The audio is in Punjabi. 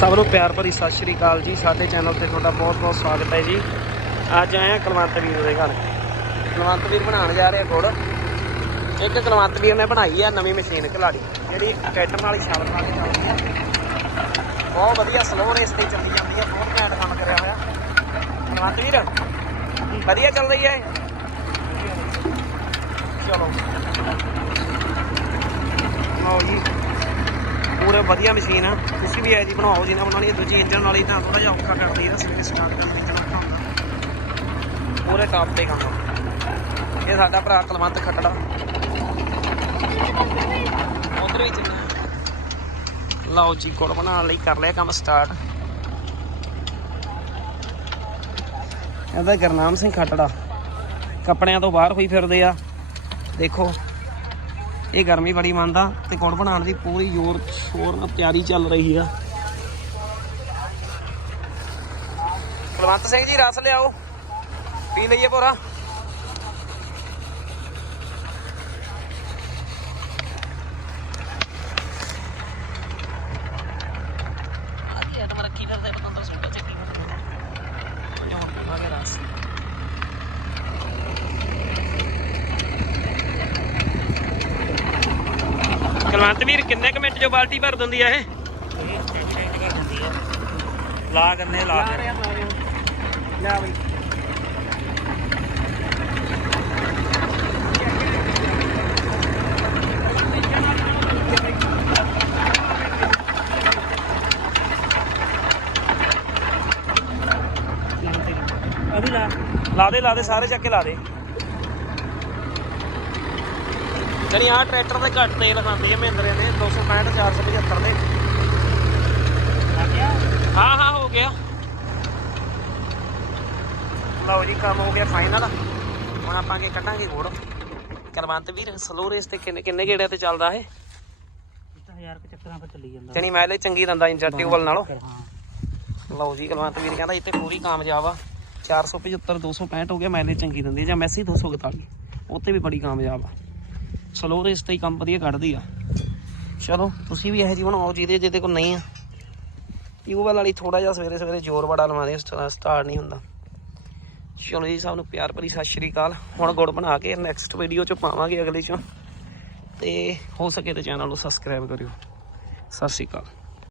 ਸਭ ਨੂੰ ਪਿਆਰ ਭਰੀ ਸਤਿ ਸ਼੍ਰੀ ਅਕਾਲ ਜੀ। ਸਾਡੇ ਚੈਨਲ ਤੇ ਤੁਹਾਡਾ ਬਹੁਤ ਬਹੁਤ ਸਵਾਗਤ ਹੈ ਜੀ। ਅੱਜ ਆਏ ਆ ਕਲਵੰਤ ਵੀਰ ਦੇ ਘਰ। ਕਲਵੰਤ ਵੀਰ ਬਣਾਉਣ ਜਾ ਰਹੇ ਗੁੜ। ਇੱਕ ਕਲਵੰਤ ਵੀਰ ਨੇ ਬਣਾਈ ਆ ਨਵੀਂ ਮਸ਼ੀਨ ਘਲਾੜੀ, ਜਿਹੜੀ ਟਰੈਕਟਰ ਵਾਲੀ ਹੀ ਛਾਲ ਪਾ ਚੱਲਦੀ ਆ। ਬਹੁਤ ਵਧੀਆ ਸਲੋ ਰੇਸ ਤੇ ਚੱਲੀ ਜਾਂਦੀ ਆ, ਬਹੁਤ ਘੈਂਟ ਕੰਮ ਕਰਿਆ ਹੋਇਆ। ਕਲਵੰਤ ਵੀਰ, ਵਧੀਆ ਚੱਲ ਰਹੀ ਹੈ ਚਲੋ ਲਓ ਜੀ ਪੂਰੇ ਵਧੀਆ ਮਸ਼ੀਨ ਆ। ਤੁਸੀਂ ਵੀ ਐ ਜੀ ਬਣਾਓ ਜੀ ਬਣਾਉਣੀ ਹੈ ਦੂਜੀ ਇੰਜਨ ਵਾਲੀ ਤਾਂ ਥੋੜਾ ਜਿਹਾ ਔਖਾ ਕਰਦੀ ਹੈ ਸਵੇਰੇ ਸਟਾਰਟ ਕਰਨ ਵਿੱਚ ਔਖਾ ਹੁੰਦਾ ਪੂਰੇ ਟਾਪ ਤੇ ਕੰਮ ਇਹ ਸਾਡਾ ਭਰਾ ਕਲਵੰਤ ਖੱਟੜਾ। ਉਧਰ ਵੀ ਚੱਲਿਆ ਲਓ ਜੀ, ਗੁੜ ਬਣਾਉਣ ਲਈ ਕਰ ਲਿਆ ਕੰਮ ਸਟਾਰਟ ਇਹਦਾ ਗਰਨਾਮ ਸਿੰਘ ਖੱਟੜਾ। ਕੱਪੜਿਆਂ ਤੋਂ ਬਾਹਰ ਹੋਈ ਫਿਰਦੇ ਆ। ਦੇਖੋ। ਇਹ ਗਰਮੀ ਬੜੀ ਮੰਨਦਾ ਤੇ ਗੁੜ ਬਣਾਉਣ ਦੀ ਪੂਰੀ ਜ਼ੋਰ ਸ਼ੋਰ ਨਾਲ ਤਿਆਰੀ ਚੱਲ ਰਹੀ ਆ। ਕੁਲਵੰਤ ਸਿੰਘ ਜੀ, ਰਸ ਲਿਆਓ। ਪੀ ਲਈਏ ਪੂਰਾ ਆਦੀ ਤਾਂ ਰੱਖੀ ਫਿਰਦੇ ਪਤਾ ਤਾਂ ਸੁੱਟਾ ਚੱਕੀ ਫਿਰਦੇ ਹੁਣ ਪੀਵਾਂਗੇ ਰਸ ਕਲਵੰਤ ਵੀਰ ਕਿੰਨੇ ਕੁ ਮਿੰਟ ਚ ਬਾਲਟੀ ਭਰ ਦਿੰਦੀ ਆ ਇਹ? ਲਾ ਕੰਨੇ ਲਾ ਲਾ ਰਿਹਾ ਲਾ ਰਿਹਾ। ਲੈ ਬਈ। ਲਾ ਦੇ ਲਾ ਦੇ ਸਾਰੇ ਚੱਕ ਕੇ ਲਾ ਦੇ। ਜਿਹੜੀ ਆਹ ਟਰੈਕਟਰ ਦੇ ਘੱਟ ਤੇਲ ਖਾਂਦੇ ਆ ਮਹਿੰਦਰੇ ਨੇ 265 475 ਦੇ। ਹਾਂ ਹਾਂ ਹੋ ਗਿਆ। ਲਓ ਜੀ ਕੰਮ ਹੋ ਗਿਆ ਫਾਈਨਲ ਹੁਣ ਆਪਾਂ ਅੱਗੇ ਕੱਢਾਂਗੇ ਗੋੜ ਕਰਵੰਤ ਵੀਰ ਸਲੋ ਰੇਸ ਤੇ ਕਿੰਨੇ ਕਿੰਨੇ ਗੇੜਿਆਂ ਤੇ ਚੱਲਦਾ ਇਹ? ਇਹ ਤਾਂ ਹਜ਼ਾਰ ਕੁ ਚੱਕਰਾਂ ਪਰ ਚੱਲੀ ਜਾਂਦਾ। ਜਣੀ ਮੈਲੇ ਚੰਗੀ ਦੰਦਾ ਨਾਲੋਂ। ਹਾਂ। ਲਓ ਜੀ ਕਲਵੰਤ ਵੀਰ ਕਹਿੰਦਾ ਇੱਥੇ ਪੂਰੀ ਕਾਮਯਾਬ ਆ। 475 265 ਹੋ ਗਿਆ ਮੈਲੇ ਚੰਗੀ ਦਿੰਦੀ ਜਾਂ ਮੈਸੀ 241 ਉੱਤੇ ਵੀ ਬੜੀ ਕਾਮਯਾਬ ਆ। ਸਲੋ ਰੇਸ ਤੇ ਹੀ ਕੰਮ ਵਧੀਆ ਕੱਢਦੀ ਆ। ਚਲੋ, ਤੁਸੀਂ ਵੀ ਇਹੋ ਜਿਹੀ ਬਣਾਓ ਜਿਹਦੇ ਜਿਹਦੇ ਕੋਲ ਨਹੀਂ ਆ। ਟਿਊਬਲ ਵਾਲੀ ਥੋੜਾ ਜਿਹਾ ਸਵੇਰੇ ਸਵੇਰੇ ਜ਼ੋਰ ਬੜਾ ਲਵਾਉਂਦੇ ਸਟਾਰਟ ਨਹੀਂ ਹੁੰਦਾ। ਚਲੋ ਜੀ, ਸਭ ਨੂੰ ਪਿਆਰ ਭਰੀ ਸਤਿ ਸ਼੍ਰੀ ਅਕਾਲ। ਹੁਣ ਗੁੜ ਬਣਾ ਕੇ ਨੈਕਸਟ ਵੀਡੀਓ ਚ ਪਾਵਾਂਗੇ ਅਗਲੇ ਚ। ਤੇ ਹੋ ਸਕੇ ਤੇ ਚੈਨਲ ਨੂੰ ਸਬਸਕ੍ਰਾਈਬ ਕਰਿਓ। ਸਤਿ ਸ਼੍ਰੀ ਅਕਾਲ।